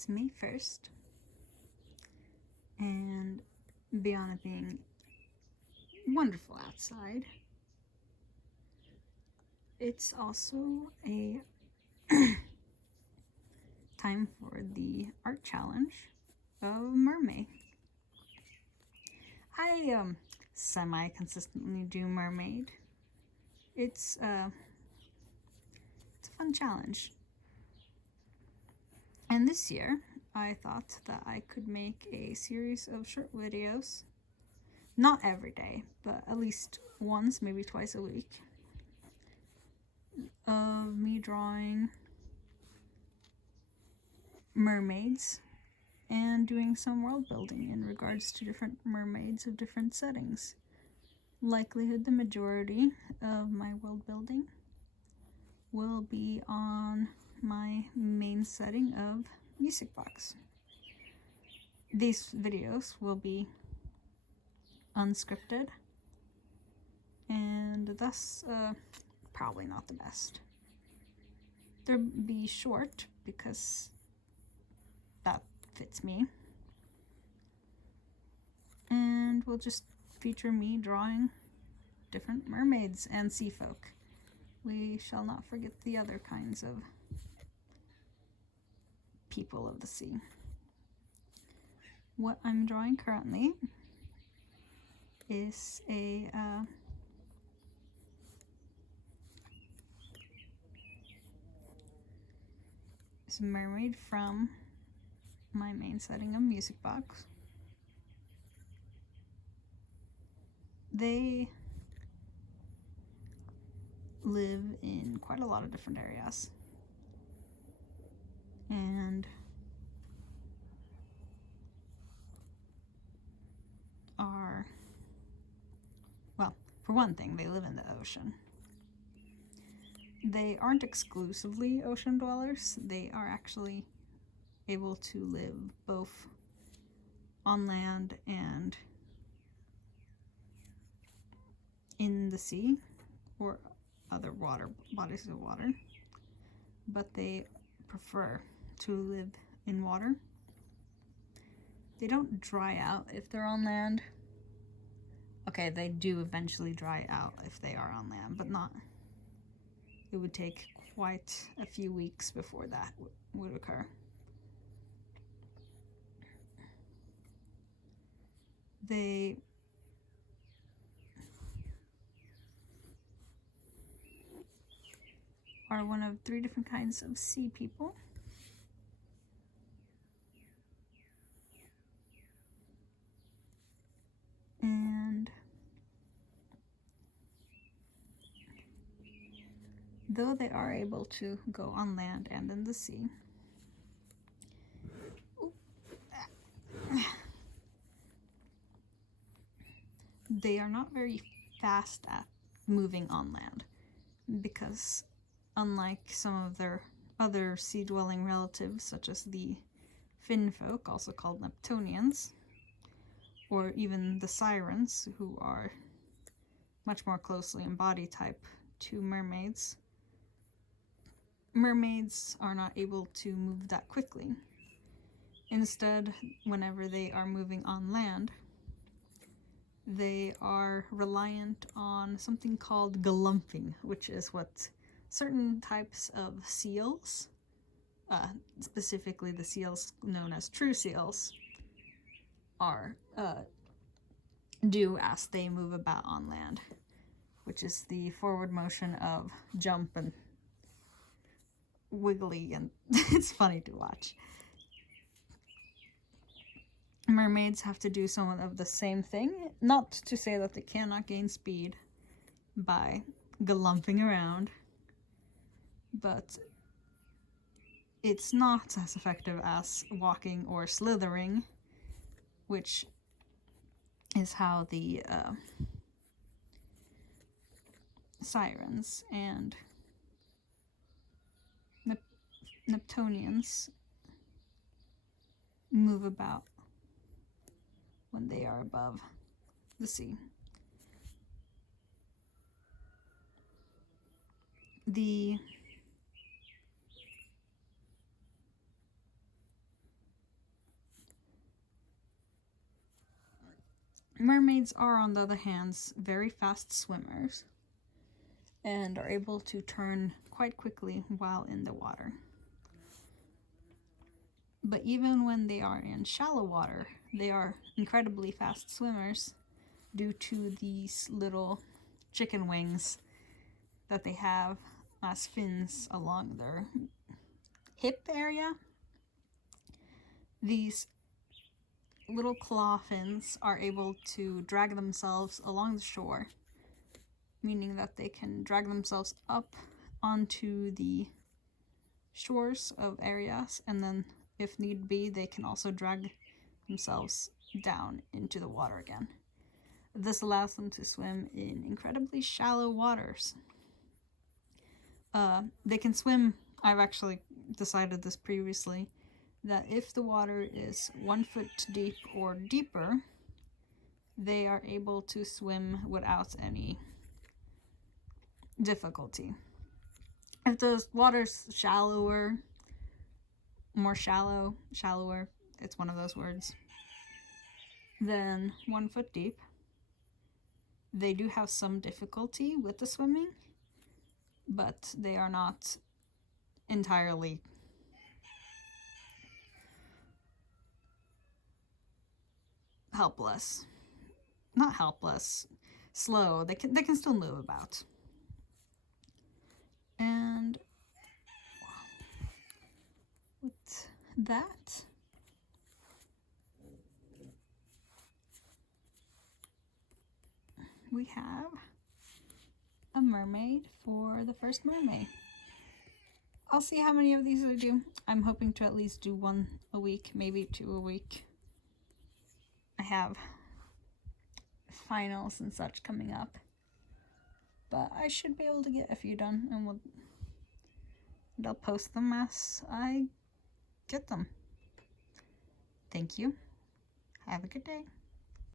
It's May 1st, and beyond it being wonderful outside, it's also a time for the art challenge of Mermay. I semi-consistently do mermaid. It's a fun challenge. And this year, I thought that I could make a series of short videos, not every day, but at least once, maybe twice a week, of me drawing mermaids and doing some world building in regards to different mermaids of different settings. Likelihood the majority of my world building will be on my main setting of music box. These videos will be unscripted and thus probably not the best. They'll be short because that fits me, and will just feature me drawing different mermaids and sea folk. We shall not forget the other kinds of people of the sea. What I'm drawing currently is a mermaid from my main setting of music box. They live in quite a lot of different areas, and are, well, for one thing, they live in the ocean. They aren't exclusively ocean dwellers. They are actually able to live both on land and in the sea or other bodies of water, but they prefer to live in water. They don't dry out if they're on land. Okay, they do eventually dry out if they are on land, but not. It would take quite a few weeks before that would occur. They are one of 3 different kinds of sea people. And though they are able to go on land and in the sea, they are not very fast at moving on land, because unlike some of their other sea-dwelling relatives, such as the fin folk, also called Neptunians, or even the sirens, who are much more closely in body type to mermaids, mermaids are not able to move that quickly. Instead, whenever they are moving on land, they are reliant on something called galumphing, which is what certain types of seals, specifically the seals known as true seals, are do as they move about on land, which is the forward motion of jump and wiggly, and it's funny to watch. Mermaids have to do some of the same thing, not to say that they cannot gain speed by galumphing around, but it's not as effective as walking or slithering, which is how the sirens and Neptunians move about when they are above the sea. The Mermaids are, on the other hand, very fast swimmers and are able to turn quite quickly while in the water. But even when they are in shallow water, they are incredibly fast swimmers due to these little chicken wings that they have as fins along their hip area. These little claw fins are able to drag themselves along the shore, meaning that they can drag themselves up onto the shores of areas, and then if need be they can also drag themselves down into the water again. This allows them to swim in incredibly shallow waters. They can swim, I've actually decided this previously, that if the water is 1 foot deep or deeper, they are able to swim without any difficulty. If the water's shallower, shallower, it's one of those words, than 1 foot deep, they do have some difficulty with the swimming, but they are not entirely helpless. Not helpless, slow. They can still move about. And with that, we have a mermaid for the first mermaid. I'll see how many of these I do. I'm hoping to at least do 1 a week, maybe 2 a week. I have finals and such coming up, but I should be able to get a few done, and I'll post them as I get them. Thank you. Have a good day.